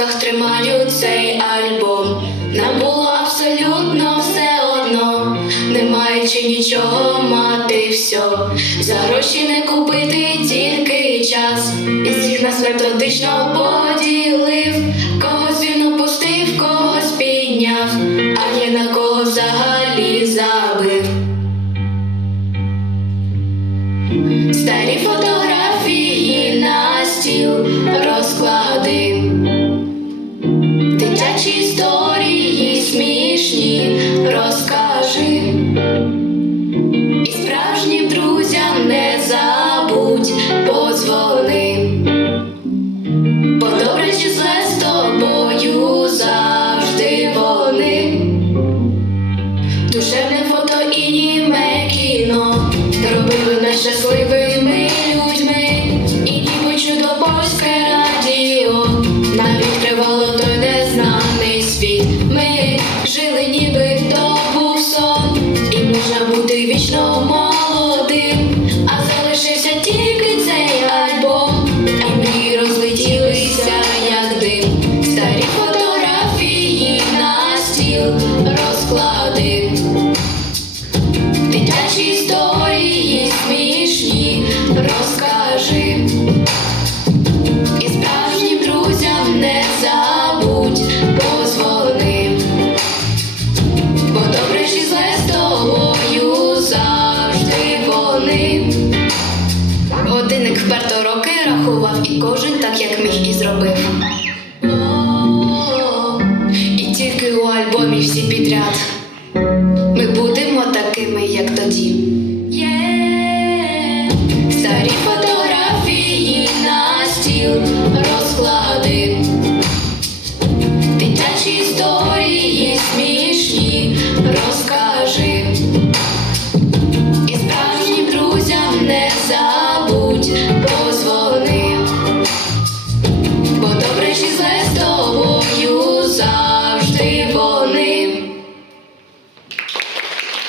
руках тримаю цей альбом. Нам було абсолютно все одно, не маючи нічого мати, все. За гроші не купити тільки час. І всіх нас методично поділив, когось вільно пустив, когось підняв, а є на кого взагалі за. Щасливими людьми, і ніби чудо польське радіо. Нам відкривало той незнаний світ. Ми жили, ніби то був сон, і можна бути вічно Годинник вперто роки рахував, і кожен так, як міг і зробив. І тільки у альбомі всі підряд.